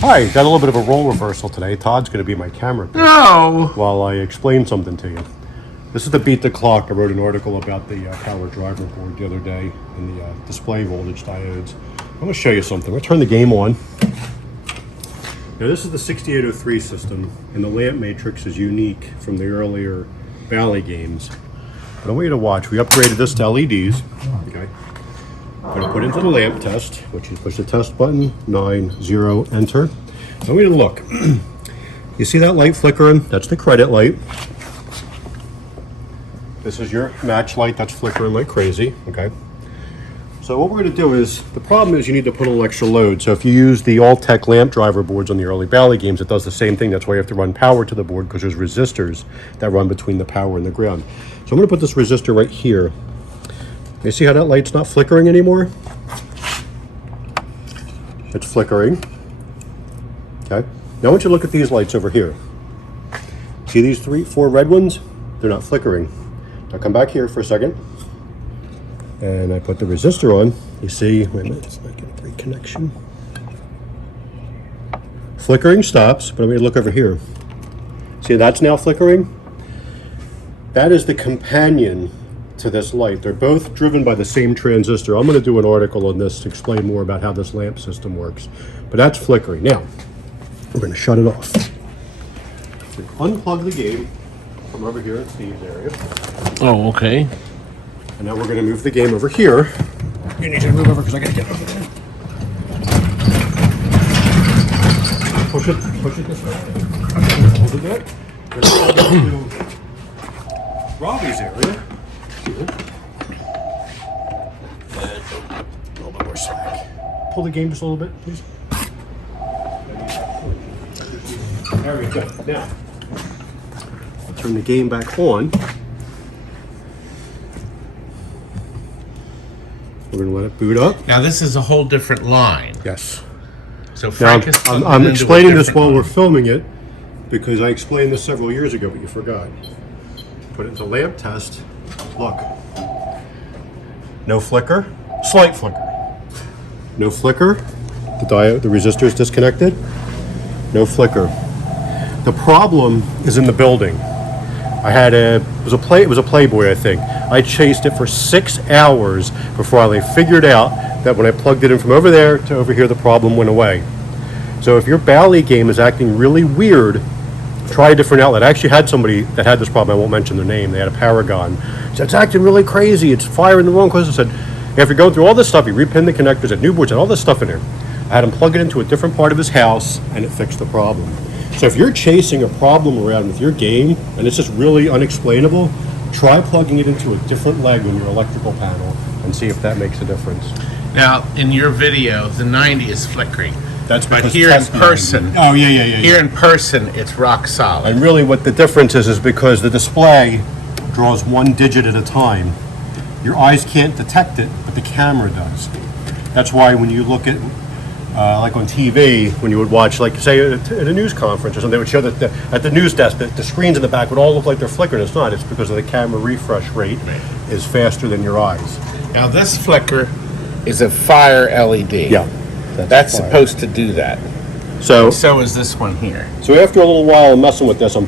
Hi, got a little bit of a role reversal today. Todd's going to be my camera No. while I explain something to you. This is the Beat the Clock. I wrote an article about the power driver board the other day and the display voltage diodes. I'm going to show you something. I'm going to turn the game on. Now this is the 6803 system, and the lamp matrix is unique from the earlier Bally Games. But I want you to watch. We upgraded this to LEDs. Okay. I'm going to put it into the lamp test, which you push the test button, 9, 0, enter. I want you to look. You see that light flickering? That's the credit light. This is your match light that's flickering like crazy, okay? So what we're going to do is, the problem is you need to put an extra load. So if you use the Alltek lamp driver boards on the early Bally Games, it does the same thing. That's why you have to run power to the board, because there's resistors that run between the power and the ground. So I'm going to put this resistor right here. You see how that light's not flickering anymore? It's flickering. Okay. Now I want you to look at these lights over here. See these 3, 4 red ones? They're not flickering. Now come back here for a second. And I put the resistor on. You see, wait a minute, it's not getting a great connection. Flickering stops, but I'm going to look over here. See, that's now flickering. That is the companion to this light. They're both driven by the same transistor. I'm going to do an article on this to explain more about how this lamp system works. But that's flickering. Now, we're going to shut it off. So unplug the game from over here in Steve's area. Oh, okay. And now we're going to move the game over here. You need to move over because I got to get over there. Push it this way. Hold it there. We're going to go to Robbie's area. A little bit more slack. Pull the game just a little bit, please. There we go. Now, I'll turn the game back on. We're going to let it boot up. Now this is a whole different line. Yes. So Now, Frank is plugged I'm into a explaining this different while we're line. filming it because I explained this several years ago, but you forgot. Put it into lamp test. Look. No flicker. Slight flicker. No flicker. The resistor is disconnected. No flicker. The problem is in the building. I had it was a Playboy, I think. I chased it for 6 hours before I figured out that when I plugged it in from over there to over here, the problem went away. So if your Bally game is acting really weird, try a different outlet. I actually had somebody that had this problem. I won't mention their name. They had a Paragon. He said, it's acting really crazy. It's firing the wrong place. I said, after going through all this stuff, he repinned the connectors at new boards and all this stuff in there. I had him plug it into a different part of his house, and it fixed the problem. So if you're chasing a problem around with your game, and it's just really unexplainable, try plugging it into a different leg on your electrical panel and see if that makes a difference. Now in your video, the 90 is flickering. That's But because here in testing. person, Oh, yeah. here in person, it's rock solid. And really what the difference is because the display draws one digit at a time. Your eyes can't detect it, but the camera does. That's why when you look at, like on TV, when you would watch, like say at a news conference or something, they would show that at the news desk, the screens in the back would all look like they're flickering. It's not. It's because of the camera refresh rate is faster than your eyes. Now this flicker is a fire LED. Yeah. That's supposed to do that. So So is this one here. after a little while of messing with this, I'm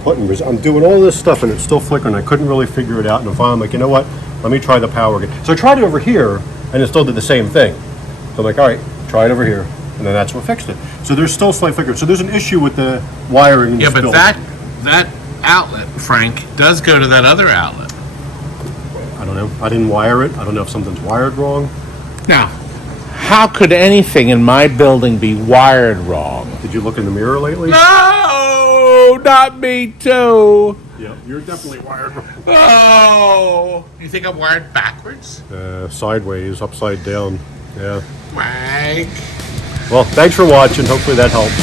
doing all this stuff and it's still flickering. I couldn't really figure it out. And finally I'm like, you know what? Let me try the power again. So I tried it over here and it still did the same thing. So I'm like, all right, try it over here. And then that's what fixed it. So there's still slight flicker. So there's an issue with the wiring in Yeah, this but building. that outlet, Frank, does go to that other outlet. I don't know. I didn't wire it. I don't know if something's wired wrong. Now, how could anything in my building be wired wrong? Did you look in the mirror lately? No, not me too. Yeah, you're definitely wired wrong. Oh, you think I'm wired backwards? Sideways, upside down. Yeah. Frank. Well, thanks for watching. Hopefully that helped.